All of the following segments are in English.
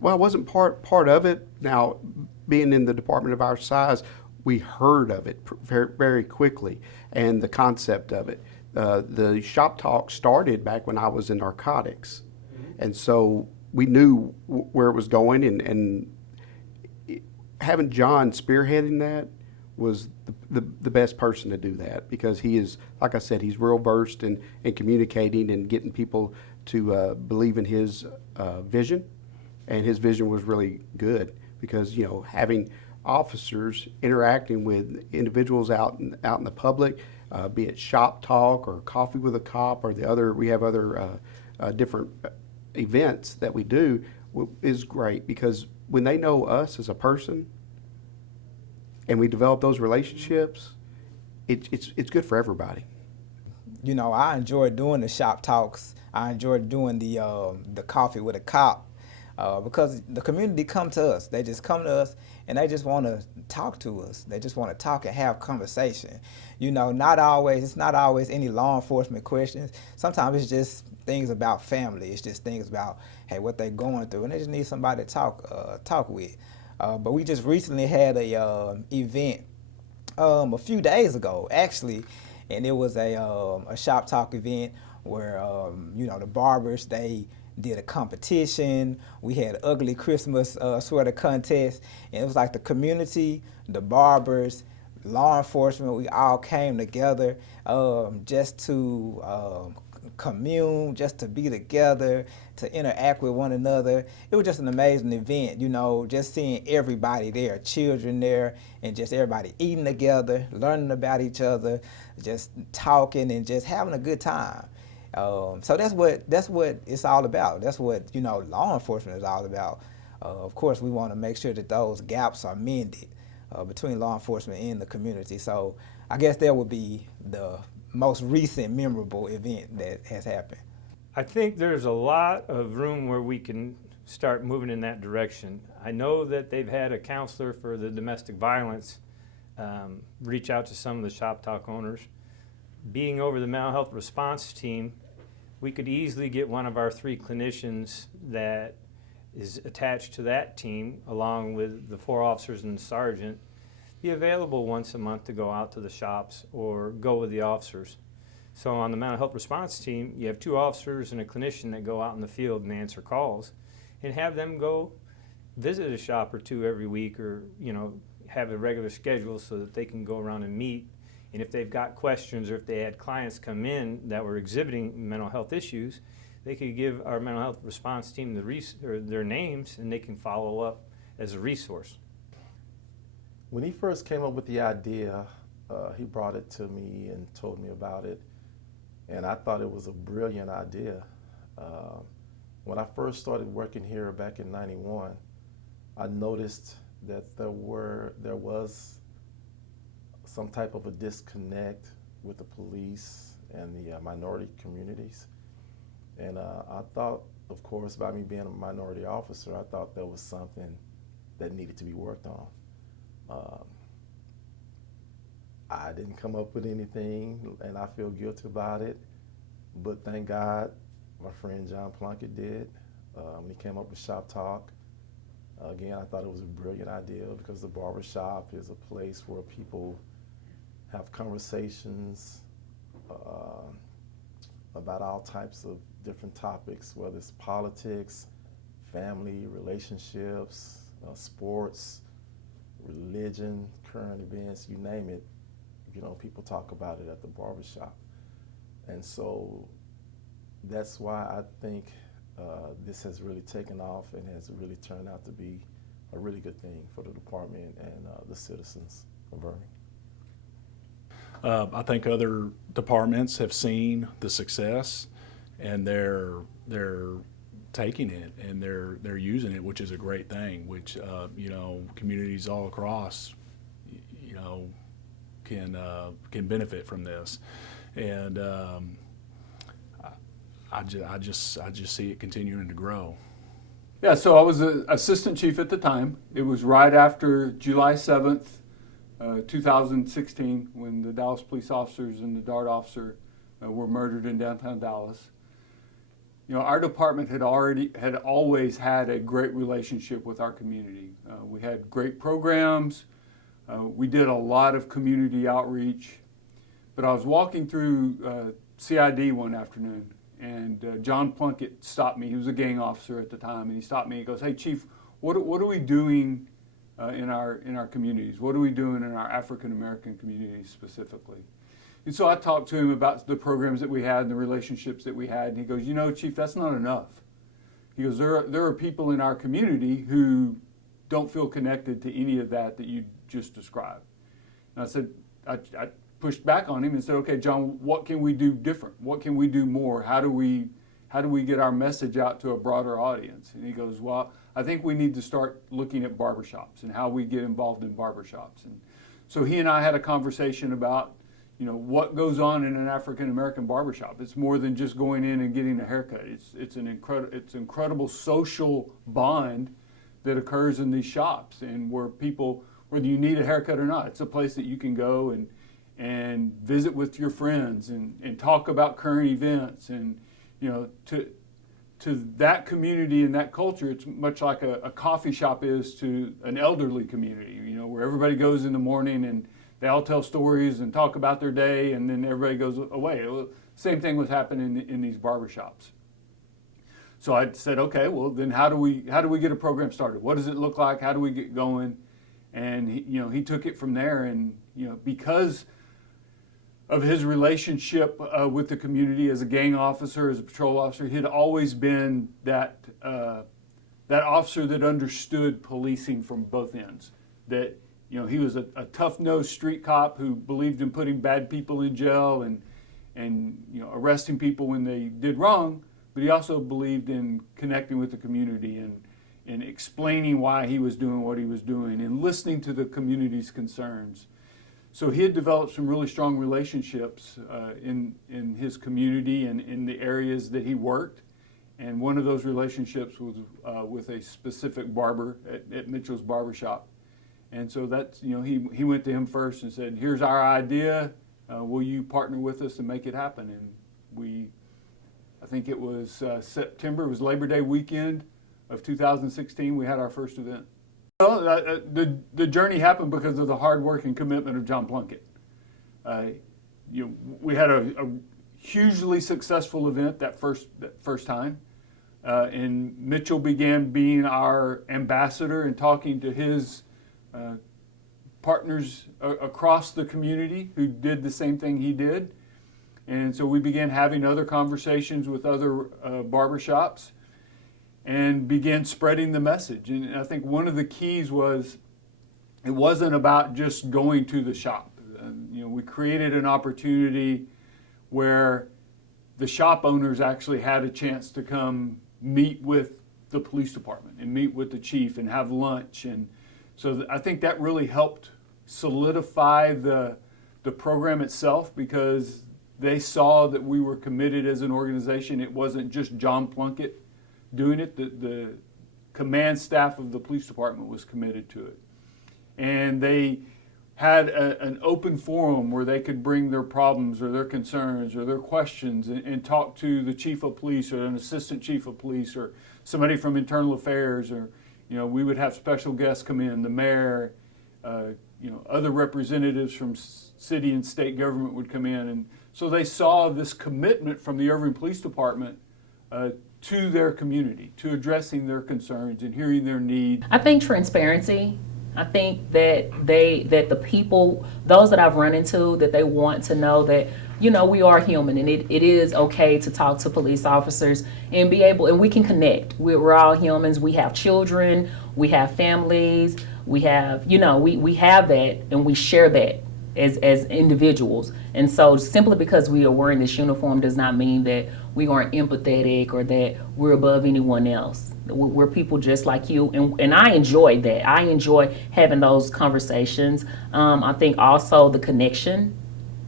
Well, I wasn't part of it. Now, being in the department of our size, we heard of it very quickly, and the concept of it. The shop talk started back when I was in narcotics, and so we knew where it was going, and having John spearheading that was the best person to do that, because he is, like I said, he's real versed in communicating and getting people to believe in his vision, and his vision was really good, because having officers interacting with individuals out in the public, be it shop talk or coffee with a cop or we have other different events that we do, is great, because when they know us as a person and we develop those relationships, it's good for everybody. I enjoy doing the shop talks. I enjoy doing the coffee with a cop, because the community come to us. They just come to us and they just want to talk to us. They just want to talk and have conversation. Not always. It's not always any law enforcement questions. Sometimes it's just things about family. It's just things about, hey, what they're going through, and they just need somebody to talk with. But we just recently had a event a few days ago, actually, and it was a shop talk event where the barbers, they did a competition. We had ugly Christmas sweater contest, and it was like the community, the barbers, law enforcement, we all came together just to commune, just to be together, to interact with one another. It was just an amazing event, just seeing everybody there, children there, and just everybody eating together, learning about each other, just talking and just having a good time. So that's what it's all about. That's what law enforcement is all about. Of course, we want to make sure that those gaps are mended between law enforcement and the community. So I guess that would be the most recent memorable event that has happened. I think there's a lot of room where we can start moving in that direction. I know that they've had a counselor for the domestic violence reach out to some of the shop talk owners. Being over the mental health response team, we could easily get one of our 3 clinicians that is attached to that team, along with the 4 officers and the sergeant, be available once a month to go out to the shops or go with the officers. So on the mental health response team, you have 2 officers and a clinician that go out in the field and answer calls, and have them go visit a shop or 2 every week, or have a regular schedule so that they can go around and meet. And if they've got questions, or if they had clients come in that were exhibiting mental health issues, they could give our mental health response team their names, and they can follow up as a resource. When he first came up with the idea, he brought it to me and told me about it, and I thought it was a brilliant idea. When I first started working here back in '91, I noticed that there was some type of a disconnect with the police and the minority communities. And I thought, of course, by me being a minority officer, I thought there was something that needed to be worked on. I didn't come up with anything, and I feel guilty about it, but thank God my friend John Plunkett did. When he came up with Shop Talk, again, I thought it was a brilliant idea, because the barber shop is a place where people have conversations about all types of different topics, whether it's politics, family, relationships, sports, religion, current events, you name it. People talk about it at the barber shop. And so that's why I think this has really taken off and has really turned out to be a really good thing for the department and the citizens of Vernon. I think other departments have seen the success, and they're taking it and they're using it, which is a great thing. Which communities all across can benefit from this, and I just see it continuing to grow. Yeah, so I was an assistant chief at the time. It was right after July 7th, 2016, when the Dallas police officers and the DART officer were murdered in downtown Dallas. our department had always had a great relationship with our community. We had great programs. We did a lot of community outreach. But I was walking through CID one afternoon, and John Plunkett stopped me. He was a gang officer at the time, and he stopped me. He goes, "Hey, Chief, what are we doing in our communities? What are we doing in our African American communities specifically?" And so I talked to him about the programs that we had and the relationships that we had, and he goes, "Chief, that's not enough." He goes, there are people in our community who don't feel connected to any of that you just described." And I said, I pushed back on him and said, "Okay, John, what can we do different? What can we do more? How do we get our message out to a broader audience?" And he goes, "Well, I think we need to start looking at barbershops and how we get involved in barbershops." And so he and I had a conversation about what goes on in an African American barbershop. It's more than just going in and getting a haircut. It's an incredible social bond that occurs in these shops, and where people, whether you need a haircut or not, it's a place that you can go and visit with your friends and talk about current events. And to that community and that culture, it's much like a coffee shop is to an elderly community, where everybody goes in the morning and they all tell stories and talk about their day, and then everybody goes away. Same thing was happening in these barbershops. So I said, okay, well then how do we get a program started? What does it look like? How do we get going? And he took it from there. And because of his relationship with the community as a gang officer, as a patrol officer, he had always been that officer that understood policing from both ends. That he was a tough-nosed street cop who believed in putting bad people in jail and arresting people when they did wrong, but he also believed in connecting with the community and explaining why he was doing what he was doing and listening to the community's concerns. So he had developed some really strong relationships in his community and in the areas that he worked. And one of those relationships was with a specific barber at Mitchell's Barbershop. And so that's, he went to him first and said, "Here's our idea. Will you partner with us and make it happen?" And I think it was September, it was Labor Day weekend of 2016, we had our first event. Well, the journey happened because of the hard work and commitment of John Plunkett. We had a hugely successful event that first time. And Mitchell began being our ambassador and talking to his partners across the community who did the same thing he did. And so we began having other conversations with other barbershops and began spreading the message. And I think one of the keys was it wasn't about just going to the shop. We created an opportunity where the shop owners actually had a chance to come meet with the police department and meet with the chief and have lunch. And so I think that really helped solidify the program itself, because they saw that we were committed as an organization. It wasn't just John Plunkett doing it. The command staff of the police department was committed to it. And they had an open forum where they could bring their problems or their concerns or their questions and talk to the chief of police or an assistant chief of police or somebody from internal affairs, or we would have special guests come in, the mayor, other representatives from city and state government would come in. And so they saw this commitment from the Irving Police Department to their community, to addressing their concerns and hearing their needs. I think transparency. I think that the people, those that I've run into, that they want to know that, we are human, and it is okay to talk to police officers and be able, and we can connect. We're all humans. We have children, we have families, we have, we have that, and we share that as individuals. And so simply because we are wearing this uniform does not mean that we aren't empathetic or that we're above anyone else. We're people just like you, and I enjoy that. I enjoy having those conversations. I think also the connection.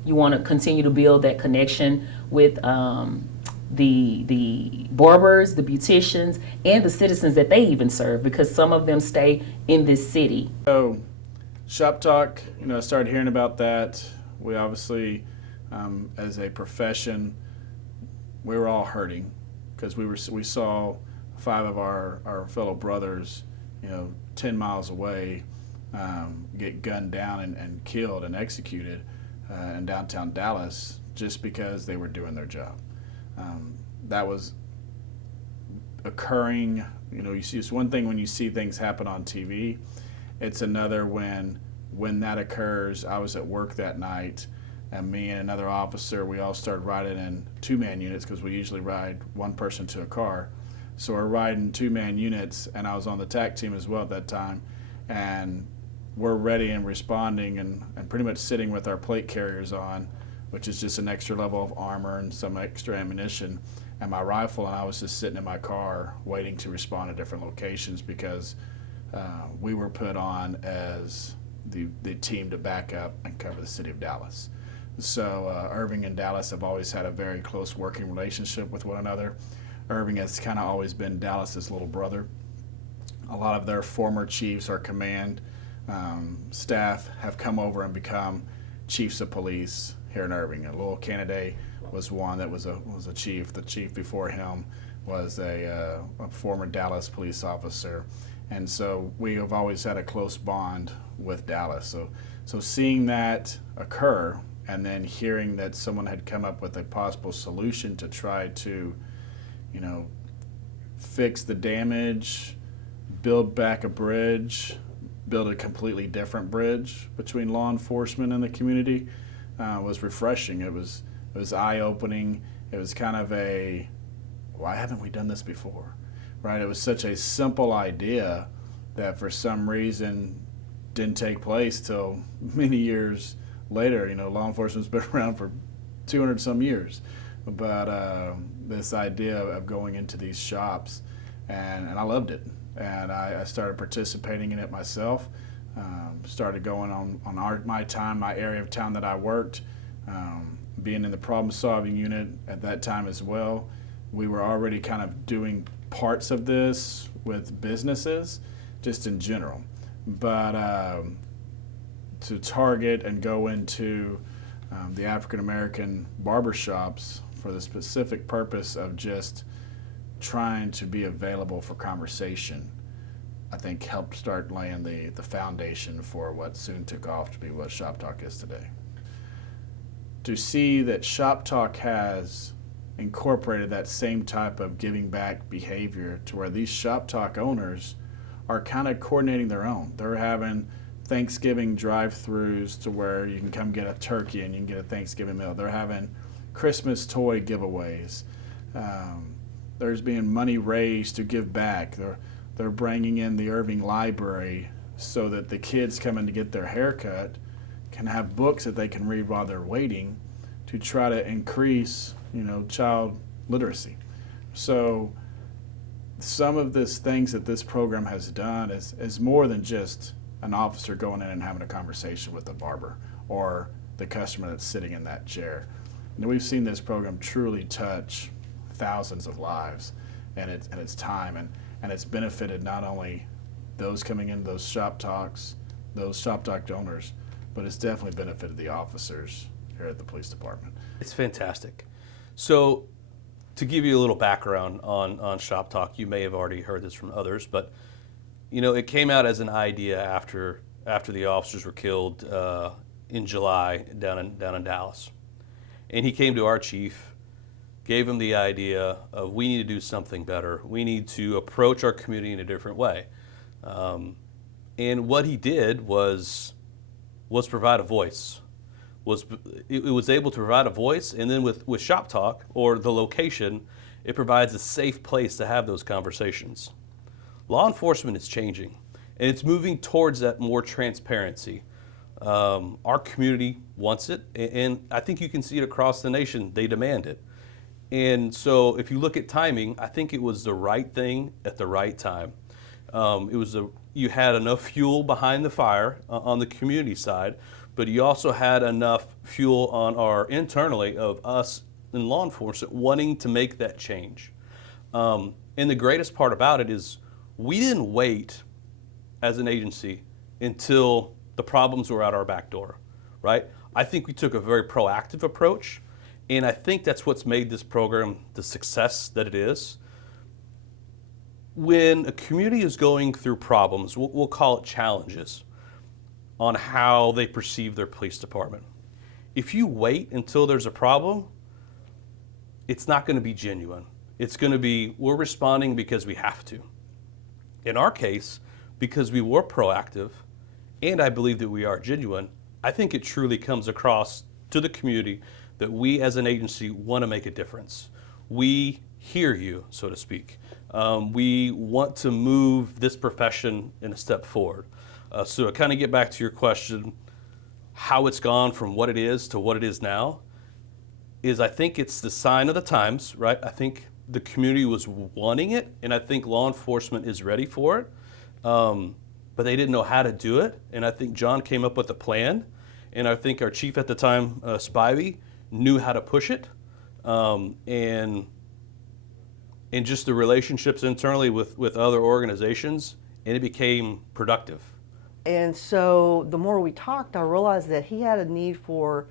You want to continue to build that connection with the barbers, the beauticians, and the citizens that they even serve, because some of them stay in this city. So, Shop Talk, I started hearing about that. We obviously, as a profession, we were all hurting because we saw 5 of our fellow brothers, 10 miles away, get gunned down and killed and executed in downtown Dallas just because they were doing their job. That was occurring. You see, it's one thing when you see things happen on TV. It's another when that occurs. I was at work that night, and me and another officer, we all started riding in 2-man units because we usually ride one person to a car. So we're riding 2-man units, and I was on the TAC team as well at that time, and we're ready and responding and pretty much sitting with our plate carriers on, which is just an extra level of armor and some extra ammunition, and my rifle, and I was just sitting in my car waiting to respond to different locations because we were put on as the team to back up and cover the city of Dallas. So Irving and Dallas have always had a very close working relationship with one another. Irving has kind of always been Dallas's little brother. A lot of their former chiefs or command staff have come over and become chiefs of police here in Irving. Lowell Kennedy was one that was a chief. The chief before him was a former Dallas police officer. And so we have always had a close bond with Dallas. So seeing that occur and then hearing that someone had come up with a possible solution to try to, fix the damage, build back a bridge, build a completely different bridge between law enforcement and the community was refreshing. It was eye-opening. It was kind of a, why haven't we done this before? Right? It was such a simple idea that for some reason didn't take place till many years later. Law enforcement's been around for 200 some years. But this idea of going into these shops, and I loved it. And I started participating in it myself. Started going on my area of town that I worked, being in the problem-solving unit at that time as well. We were already kind of doing parts of this with businesses, just in general. But to target and go into the African-American barbershops for the specific purpose of just trying to be available for conversation, I think helped start laying the foundation for what soon took off to be what Shop Talk is today. To see that Shop Talk has incorporated that same type of giving back behavior to where these Shop Talk owners are kind of coordinating their own. They're having Thanksgiving drive-throughs to where you can come get a turkey and you can get a Thanksgiving meal. They're having Christmas toy giveaways. There's being money raised to give back. They're bringing in the Irving Library so that the kids coming to get their haircut can have books that they can read while they're waiting to try to increase, child literacy. So some of these things that this program has done is more than just an officer going in and having a conversation with the barber or the customer that's sitting in that chair. We've seen this program truly touch thousands of lives and its time, and it's benefited not only those coming into those Shop Talks, those Shop Talk owners, but it's definitely benefited the officers here at the police department. It's fantastic. So to give you a little background on Shop Talk, you may have already heard this from others, but it came out as an idea after the officers were killed in July down in Dallas. And he came to our chief, gave him the idea of we need to do something better. We need to approach our community in a different way. And what he did was provide a voice. It was able to provide a voice, and then with Shop Talk, or the location, it provides a safe place to have those conversations. Law enforcement is changing, and it's moving towards that more transparency. Our community wants it, and I think you can see it across the nation. They demand it. And so if you look at timing, I think it was the right thing at the right time. You had enough fuel behind the fire on the community side, but you also had enough fuel on our internally of us in law enforcement wanting to make that change. And the greatest part about it is we didn't wait as an agency until the problems were out our back door, right? I think we took a very proactive approach, And I think that's what's made this program the success that it is. When a community is going through problems, we'll call it challenges, on how they perceive their police department. If you wait until there's a problem, it's not going to be genuine. It's going to be, we're responding because we have to. In our case, because we were proactive, and I believe that we are genuine, I think it truly comes across to the community that we as an agency want to make a difference. We hear you, so to speak. We want to move this profession in a step forward. So to kind of get back to your question, how it's gone from what it is to what it is now, is I think it's the sign of the times, right? I think the community was wanting it, and I think law enforcement is ready for it, but they didn't know how to do it, and I think John came up with a plan, and I think our chief at the time, Spivey, knew how to push it, and just the relationships internally with other organizations, and it became productive. And so the more we talked, I realized that he had a need for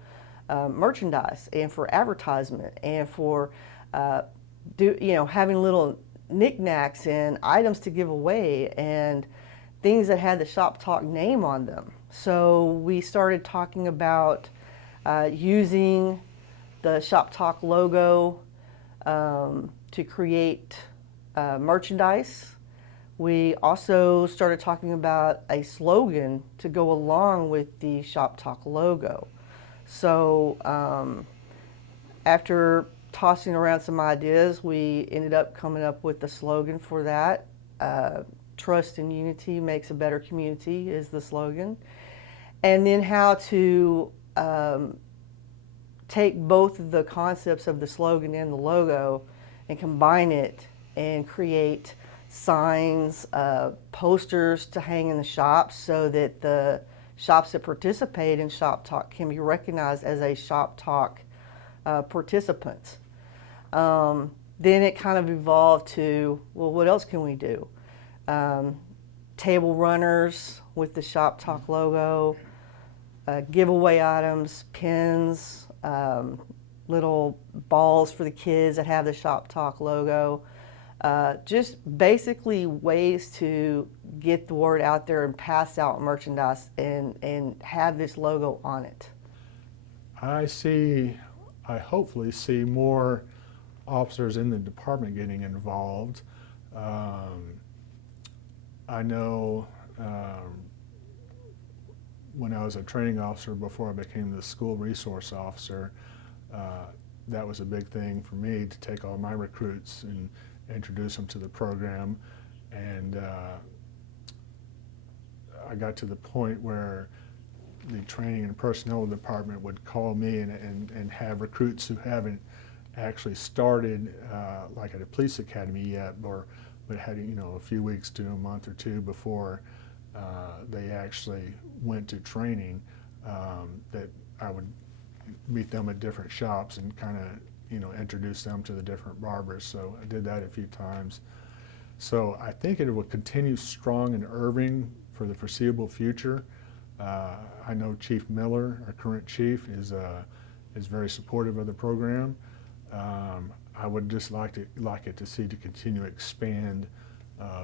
merchandise and for advertisement and for having little knickknacks and items to give away and things that had the Shop Talk name on them. So we started talking about using the Shop Talk logo to create merchandise. We also started talking about a slogan to go along with the Shop Talk logo. So after tossing around some ideas, we ended up coming up with the slogan for that. Trust and unity makes a better community is the slogan. And then how to take both of the concepts of the slogan and the logo and combine it and create signs, posters to hang in the shops so that the shops that participate in Shop Talk can be recognized as a Shop Talk participant. Then it kind of evolved to, well, what else can we do? Table runners with the Shop Talk logo, giveaway items, pins, little balls for the kids that have the Shop Talk logo. Just basically ways to get the word out there and pass out merchandise and have this logo on it. I hopefully see more officers in the department getting involved. I know when I was a training officer before I became the school resource officer, that was a big thing for me to take all my recruits and introduce them to the program. And I got to the point where the training and personnel department would call me and have recruits who haven't actually started like at a police academy yet, but had a few weeks to a month or two before they actually went to training, that I would meet them at different shops and kind of introduce them to the different barbers. So I did that a few times. So I think it will continue strong in Irving for the foreseeable future. I know Chief Miller, our current chief, is very supportive of the program. I would just like it to see to continue to expand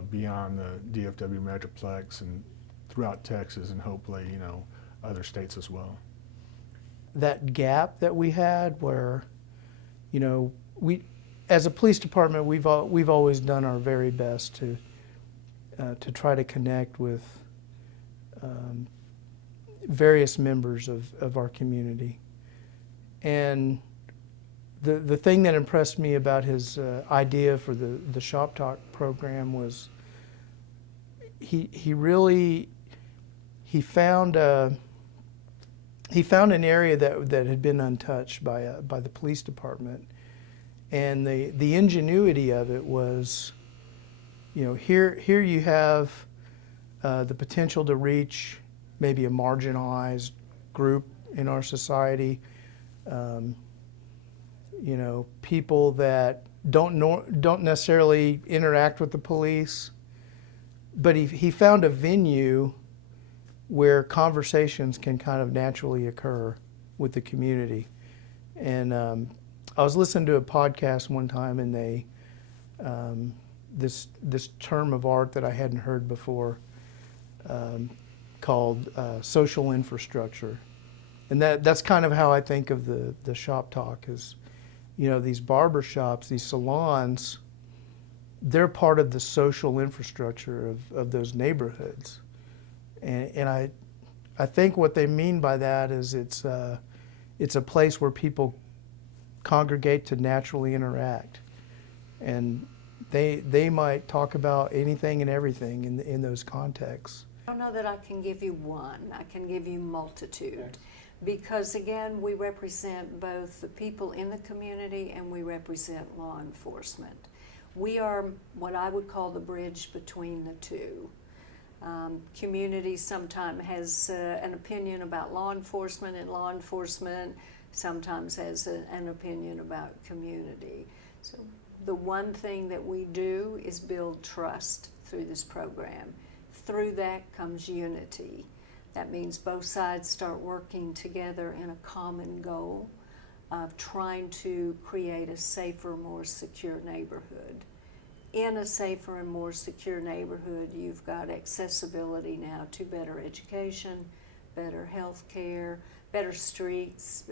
beyond the DFW Metroplex and throughout Texas and hopefully other states as well. That gap that we had where, we, as a police department, we've always done our very best to try to connect with various members of our community. And the thing that impressed me about his idea for the Shop Talk program was he found an area that had been untouched by the police department, and the ingenuity of it was, here you have the potential to reach maybe a marginalized group in our society, people that don't necessarily interact with the police, but he found a venue where conversations can kind of naturally occur with the community. And I was listening to a podcast one time, and they this term of art that I hadn't heard before, called social infrastructure, and that's kind of how I think of the shop talk. Is, you know, these barber shops, these salons, they're part of the social infrastructure of those neighborhoods, and I think what they mean by that is it's a place where people congregate to naturally interact, and they might talk about anything and everything in those contexts. I don't know that I can give you one. I can give you multitude. Because again, we represent both the people in the community and we represent law enforcement. We are what I would call the bridge between the two. Community sometimes has an opinion about law enforcement, and law enforcement sometimes has an opinion about community. So the one thing that we do is build trust through this program. Through that comes unity. That means both sides start working together in a common goal of trying to create a safer, more secure neighborhood. In a safer and more secure neighborhood, you've got accessibility now to better education, better health care, better streets,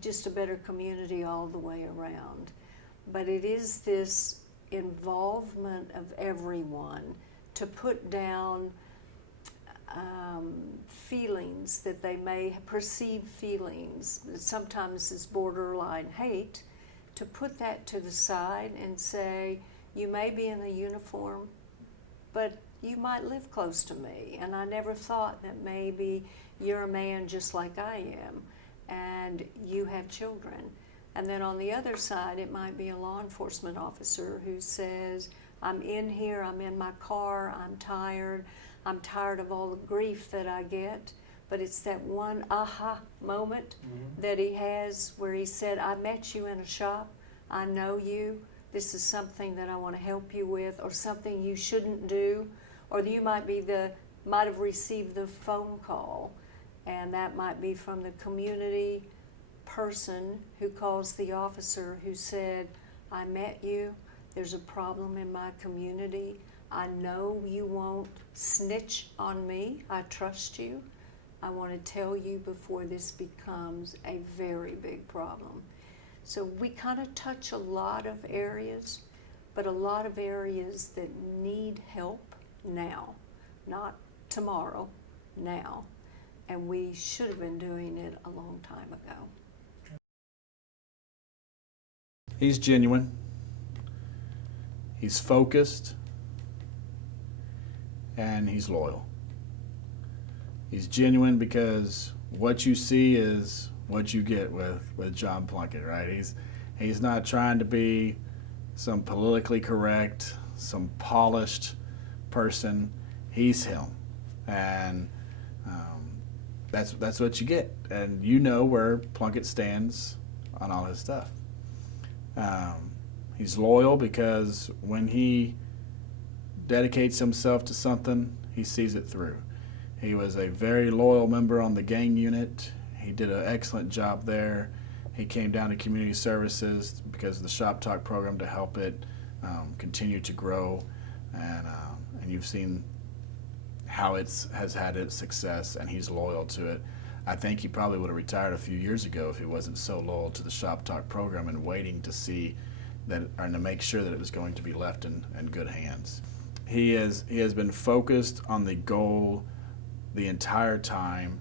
just a better community all the way around. But it is this involvement of everyone to put down feelings that they may perceive feelings that sometimes is borderline hate, to put that to the side and say, you may be in a uniform, but you might live close to me, and I never thought that maybe you're a man just like I am, and you have children. And then on the other side, it might be a law enforcement officer who says, I'm in here, I'm in my car, I'm tired of all the grief that I get. But it's that one aha moment that he has where he said, I met you in a shop, I know you, this is something that I want to help you with, or something you shouldn't do, or you might have received the phone call, and that might be from the community person who calls the officer who said, I met you, there's a problem in my community, I know you won't snitch on me, I trust you. I want to tell you before this becomes a very big problem. So we kind of touch a lot of areas, but a lot of areas that need help now, not tomorrow, now. And we should have been doing it a long time ago. He's genuine. He's focused. And he's loyal. He's genuine because what you see is what you get with John Plunkett, right? He's not trying to be some politically correct, some polished person. He's him, and that's what you get. And you know where Plunkett stands on all his stuff. He's loyal because when he dedicates himself to something, he sees it through. He was a very loyal member on the gang unit. He did an excellent job there. He came down to community services because of the Shop Talk program to help it continue to grow. And you've seen how it has had its success, and he's loyal to it. I think he probably would have retired a few years ago if he wasn't so loyal to the Shop Talk program and waiting to see that, and to make sure that it was going to be left in good hands. He has been focused on the goal the entire time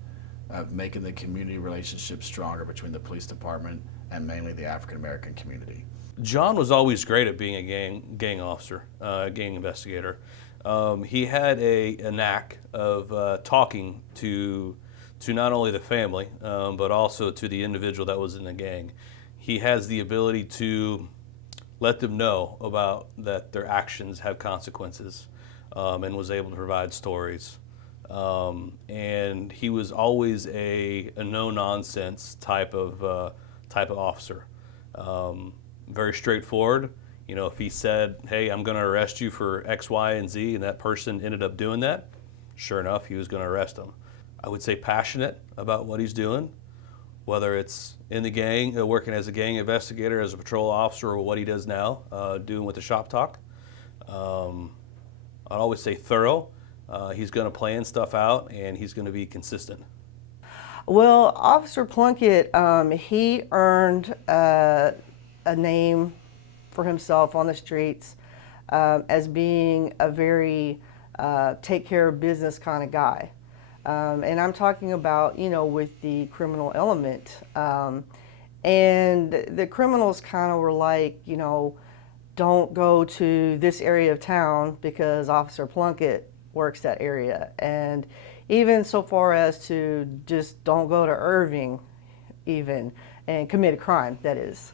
of making the community relationship stronger between the police department and mainly the African American community. John was always great at being a gang officer, gang investigator. He had a knack of talking to not only the family, but also to the individual that was in the gang. He has the ability to let them know about that their actions have consequences, and was able to provide stories. And he was always a no-nonsense type of officer. Very straightforward. You know, if he said, hey, I'm going to arrest you for X, Y, and Z, and that person ended up doing that, sure enough, he was going to arrest him. I would say passionate about what he's doing, whether it's in the gang, working as a gang investigator, as a patrol officer, or what he does now, doing with the shop talk. I'd always say thorough. He's going to plan stuff out, and he's going to be consistent. Well, Officer Plunkett, he earned a name for himself on the streets as being a very take care of business kind of guy. And I'm talking about, with the criminal element. And the criminals kind of were like, don't go to this area of town because Officer Plunkett works that area. And even so far as to just don't go to Irving even and commit a crime, that is.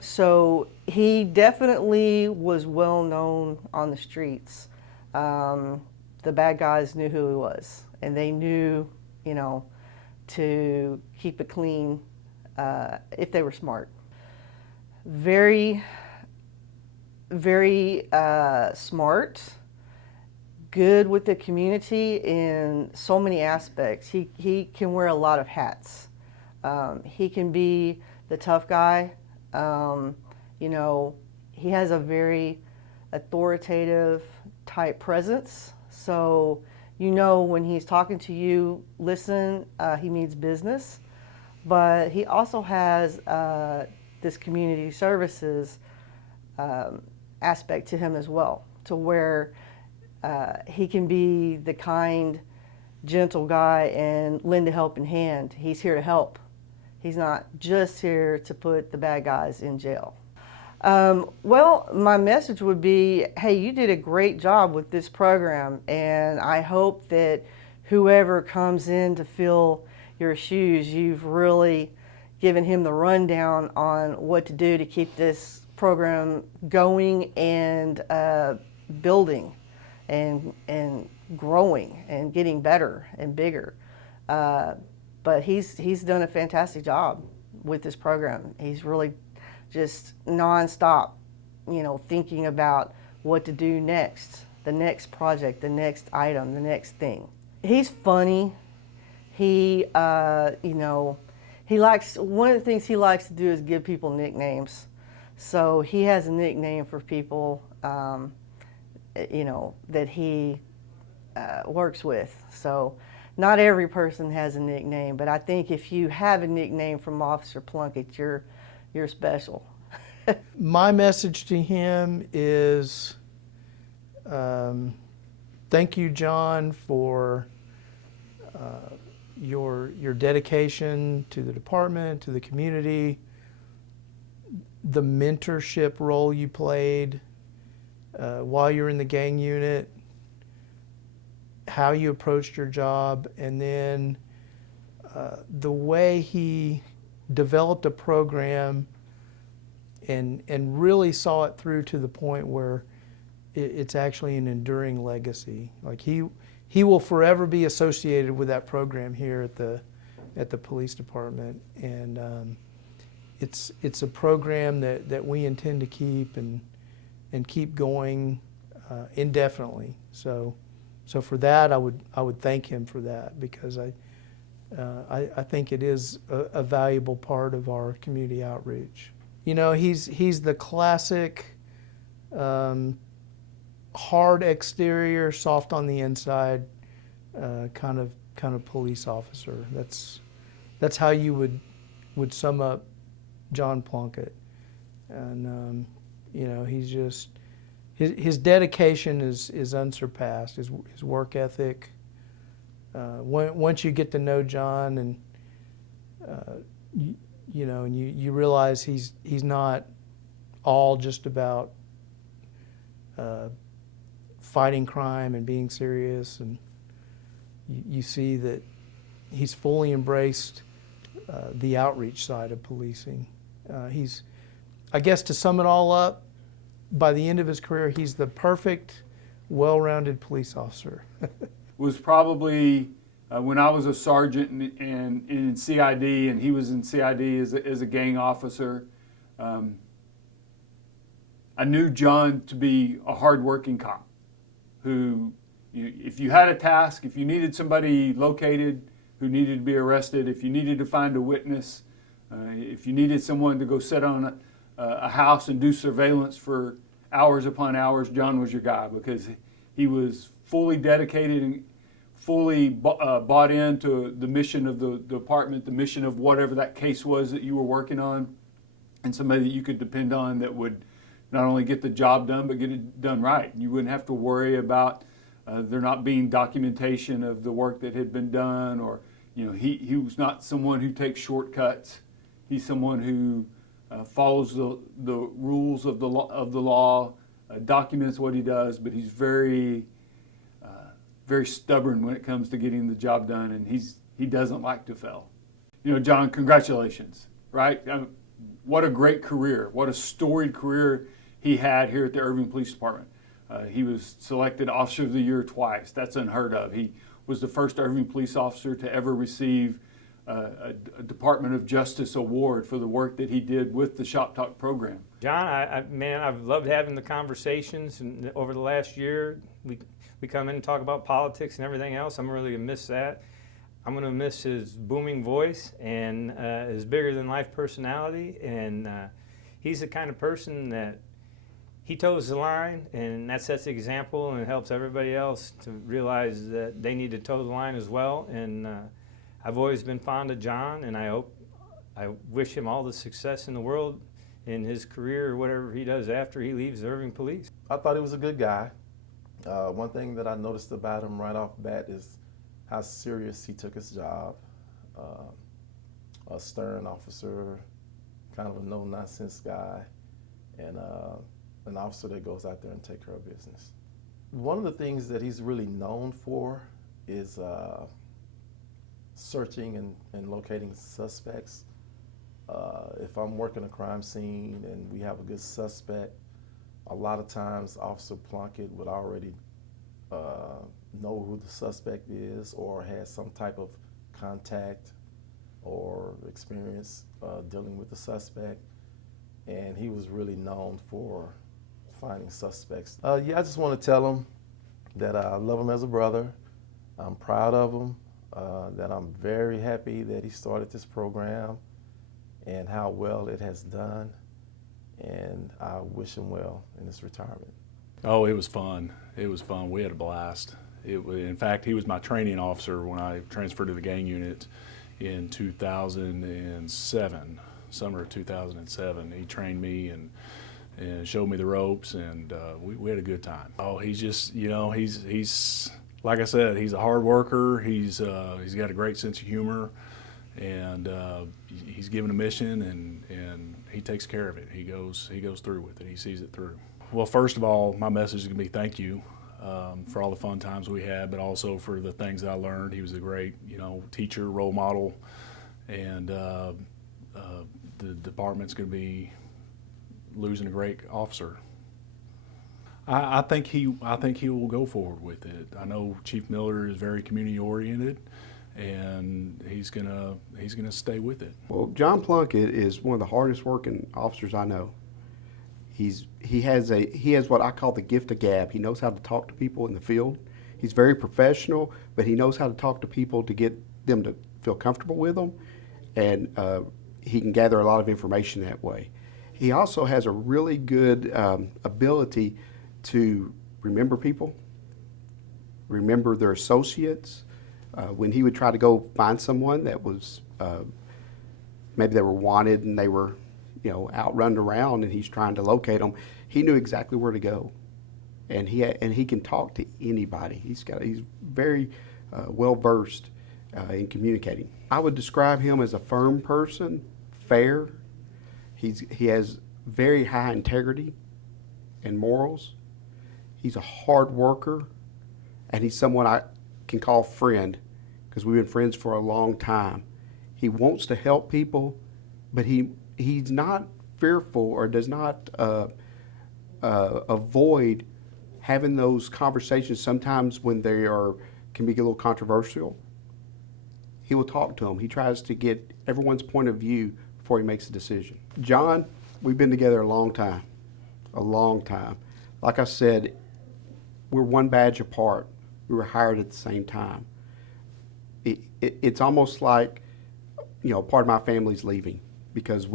So he definitely was well known on the streets. The bad guys knew who he was, and they knew, to keep it clean if they were smart. Very, very smart, good with the community in so many aspects. He can wear a lot of hats. He can be the tough guy. He has a very authoritative type presence. So, when he's talking to you, listen, he means business. But he also has this community services aspect to him as well, to where he can be the kind, gentle guy and lend a helping hand. He's here to help. He's not just here to put the bad guys in jail. Well, my message would be, hey, you did a great job with this program, and I hope that whoever comes in to fill your shoes, you've really given him the rundown on what to do to keep this program going and building and growing and getting better and bigger. But he's done a fantastic job with this program. He's really just nonstop, thinking about what to do next, the next project, the next item, the next thing. He's funny. He likes, one of the things he likes to do is give people nicknames. So he has a nickname for people, that he works with. So not every person has a nickname, but I think if you have a nickname from Officer Plunkett, you're special. My message to him is, thank you, John, for your dedication to the department, to the community, the mentorship role you played while you were in the gang unit, how you approached your job, and then the way he developed a program and really saw it through to the point where it's actually an enduring legacy. Like he will forever be associated with that program here at the police department, and it's a program that we intend to keep and keep going indefinitely. So for that, I would thank him for that, because I think it is a valuable part of our community outreach. He's the classic hard exterior, soft on the inside kind of police officer. That's how you would sum up John Plunkett. And he's just his dedication is unsurpassed. His work ethic. Once you get to know John, and you realize he's not all just about fighting crime and being serious, and you see that he's fully embraced the outreach side of policing. I guess to sum it all up, by the end of his career, he's the perfect, well-rounded police officer. Was probably when I was a sergeant in CID, and he was in CID as a gang officer. I knew John to be a hard-working cop who, if you had a task, if you needed somebody located who needed to be arrested, if you needed to find a witness, if you needed someone to go sit on a house and do surveillance for hours upon hours, John was your guy, because he was fully dedicated and fully bought into the mission of the department, the mission of whatever that case was that you were working on, and somebody that you could depend on that would not only get the job done, but get it done right. You wouldn't have to worry about there not being documentation of the work that had been done, or he was not someone who takes shortcuts. He's someone who follows the rules of the law, documents what he does, but he's very stubborn when it comes to getting the job done, and he doesn't like to fail. John, congratulations, right? What a great career, what a storied career he had here at the Irving Police Department. He was selected Officer of the Year twice. That's unheard of. He was the first Irving police officer to ever receive a Department of Justice award for the work that he did with the Shop Talk program. John, I've loved having the conversations, and over the last year, we come in and talk about politics and everything else. I'm really gonna miss that. I'm gonna miss his booming voice and his bigger-than-life personality, and he's the kind of person that he toes the line, and that sets the example and helps everybody else to realize that they need to toe the line as well. And I've always been fond of John, and I wish him all the success in the world in his career or whatever he does after he leaves the Irving Police. I thought he was a good guy. One thing that I noticed about him right off the bat is how serious he took his job. A stern officer, kind of a no-nonsense guy, and an officer that goes out there and takes care of business. One of the things that he's really known for is searching and locating suspects. If I'm working a crime scene and we have a good suspect, a lot of times Officer Plunkett would already know who the suspect is or has some type of contact or experience dealing with the suspect, and he was really known for finding suspects. I just want to tell him that I love him as a brother. I'm proud of him, that I'm very happy that he started this program and how well it has done, and I wish him well in his retirement. Oh, it was fun. It was fun. We had a blast. In fact, he was my training officer when I transferred to the gang unit in 2007, summer of 2007. He trained me and showed me the ropes, and we had a good time. Oh, he's just, he's like I said, he's a hard worker. He's got a great sense of humor, and he's given a mission, and he takes care of it. He goes through with it. He sees it through. Well, first of all, my message is going to be thank you for all the fun times we had, but also for the things that I learned. He was a great, teacher, role model, and the department's going to be losing a great officer. I think he will go forward with it. I know Chief Miller is very community oriented, and he's gonna stay with it. Well, John Plunkett is one of the hardest working officers I know. He has what I call the gift of gab. He knows how to talk to people in the field. He's very professional, but he knows how to talk to people to get them to feel comfortable with him, and he can gather a lot of information that way. He also has a really good ability to remember people, remember their associates. When he would try to go find someone that was, maybe they were wanted and they were, out running around, and he's trying to locate them, he knew exactly where to go. And he can talk to anybody. He's very well versed in communicating. I would describe him as a firm person, fair. He has very high integrity and morals. He's a hard worker, and he's someone I can call friend, because we've been friends for a long time. He wants to help people, but he's not fearful or does not avoid having those conversations sometimes when they can be a little controversial. He will talk to them. He tries to get everyone's point of view before he makes a decision. John, we've been together a long time. Like I said, we're one badge apart. We were hired at the same time. it's almost like, part of my family's leaving, because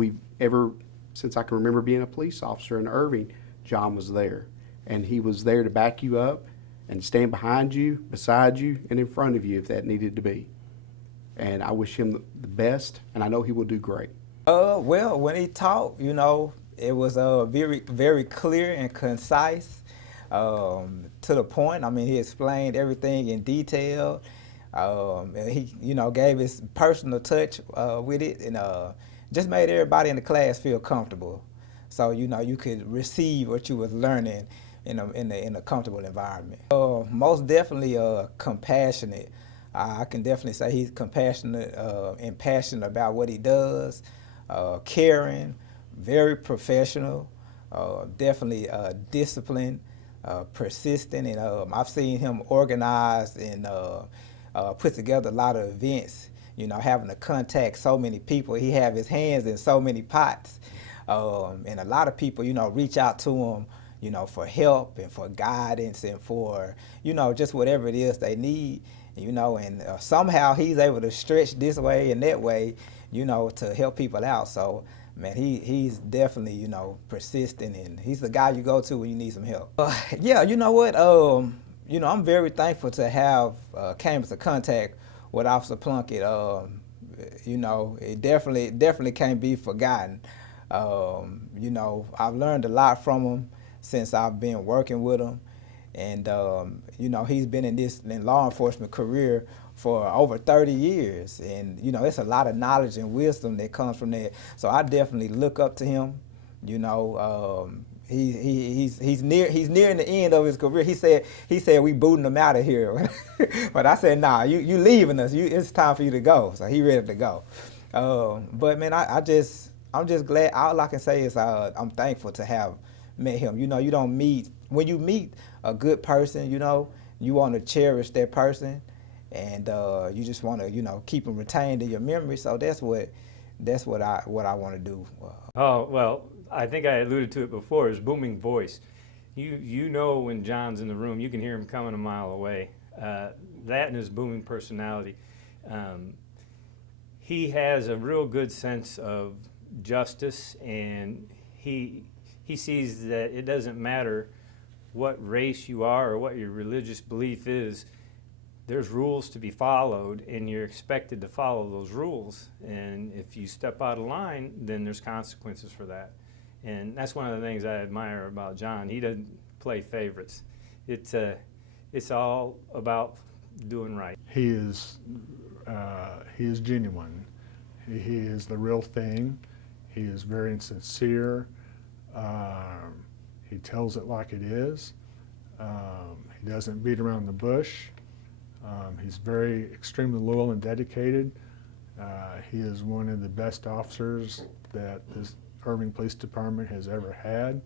since I can remember being a police officer in Irving, John was there. And he was there to back you up and stand behind you, beside you, and in front of you if that needed to be. And I wish him the best, and I know he will do great. Well, when he talked, it was very, very clear and concise, to the point. I mean, he explained everything in detail. And he, gave his personal touch with it, and just made everybody in the class feel comfortable. So, you could receive what you was learning in a comfortable environment. Most definitely compassionate. I can definitely say he's compassionate and passionate about what he does, caring, very professional, definitely disciplined, persistent, and I've seen him organize and put together a lot of events, having to contact so many people. He have his hands in so many pots, and a lot of people, reach out to him, for help and for guidance and for, just whatever it is they need, and somehow he's able to stretch this way and that way, to help people out. So, man, he's definitely, persistent, and he's the guy you go to when you need some help. Yeah, you know what? I'm very thankful to have came into contact with Officer Plunkett. It definitely can't be forgotten. I've learned a lot from him since I've been working with him, and he's been in law enforcement career for over 30 years, and it's a lot of knowledge and wisdom that comes from that. So I definitely look up to him. He's nearing the end of his career. He said we booting him out of here, but I said, nah, you leaving us. It's time for you to go. So he ready to go. But man, I'm just glad. All I can say is I'm thankful to have met him. You don't meet, when you meet a good person, you want to cherish that person, and you just want to keep them retained in your memory. So that's what I want to do. Oh, well, I think I alluded to it before, his booming voice. You know when John's in the room, you can hear him coming a mile away. That and his booming personality. He has a real good sense of justice, and he sees that it doesn't matter what race you are or what your religious belief is. There's rules to be followed, and you're expected to follow those rules. And if you step out of line, then there's consequences for that. And that's one of the things I admire about John. He doesn't play favorites. It's all about doing right. He is genuine. He is the real thing. He is very sincere. He tells it like it is. He doesn't beat around the bush. He's extremely loyal and dedicated. He is one of the best officers that this Irving Police Department has ever had,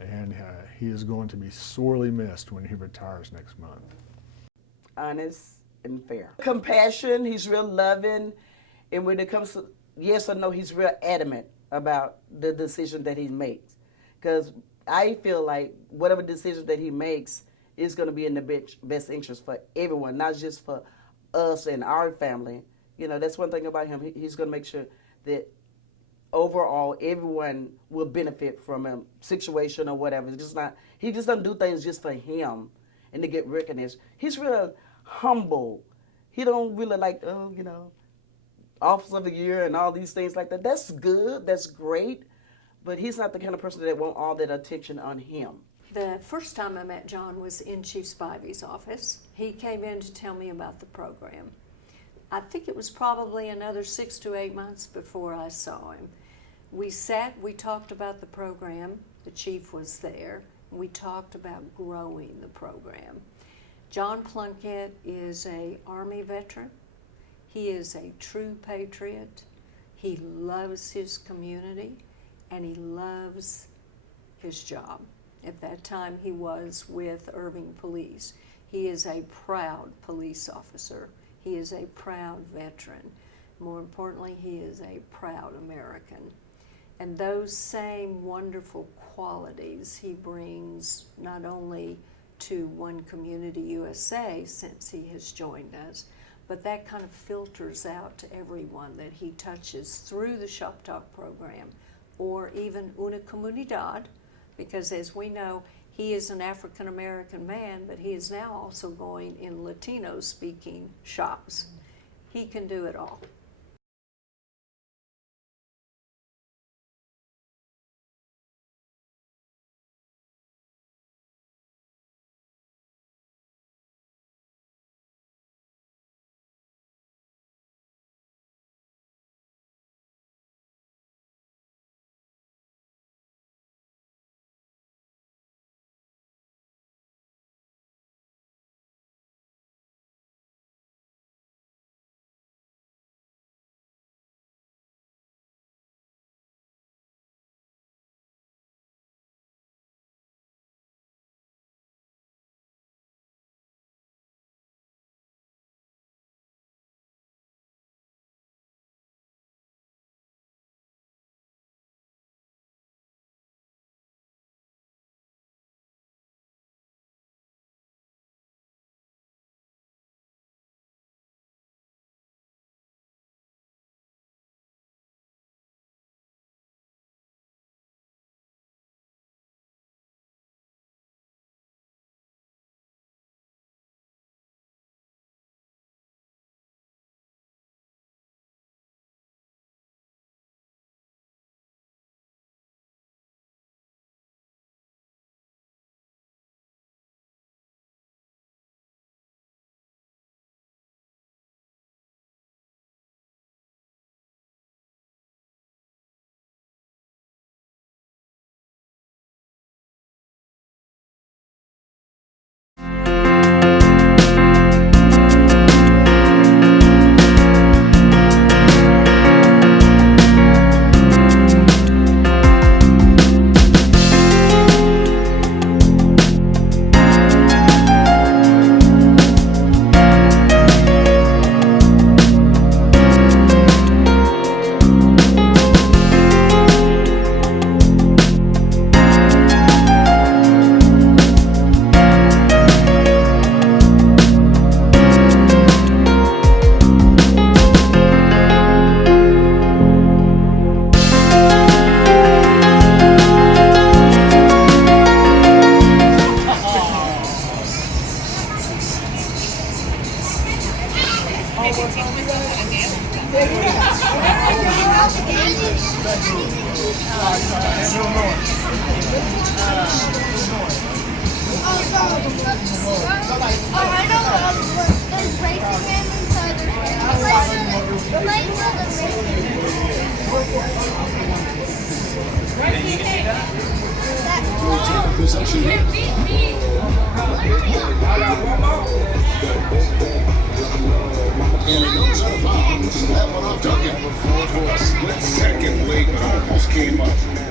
and he is going to be sorely missed when he retires next month. Honest and fair. Compassion, he's real loving, and when it comes to yes or no, he's real adamant about the decision that he makes. Because I feel like whatever decision that he makes is going to be in the best interest for everyone, not just for us and our family. That's one thing about him. He's going to make sure that overall everyone will benefit from a situation or whatever. He just doesn't do things just for him and to get recognition. He's real humble. He don't really like, Officer of the Year and all these things like that. That's good. That's great. But he's not the kind of person that want all that attention on him. The first time I met John was in Chief Spivey's office. He came in to tell me about the program. I think it was probably another 6 to 8 months before I saw him. We sat, we talked about the program. The chief was there. We talked about growing the program. John Plunkett is an Army veteran. He is a true patriot. He loves his community, and he loves his job. At that time, he was with Irving Police. He is a proud police officer. He is a proud veteran. More importantly, he is a proud American. And those same wonderful qualities he brings not only to One Community USA since he has joined us, but that kind of filters out to everyone that he touches through the Shop Talk program, or even Una Comunidad, because as we know, he is an African American man, but he is now also going in Latino speaking shops. He can do it all. That one off Duncan for a split second late, but almost came up.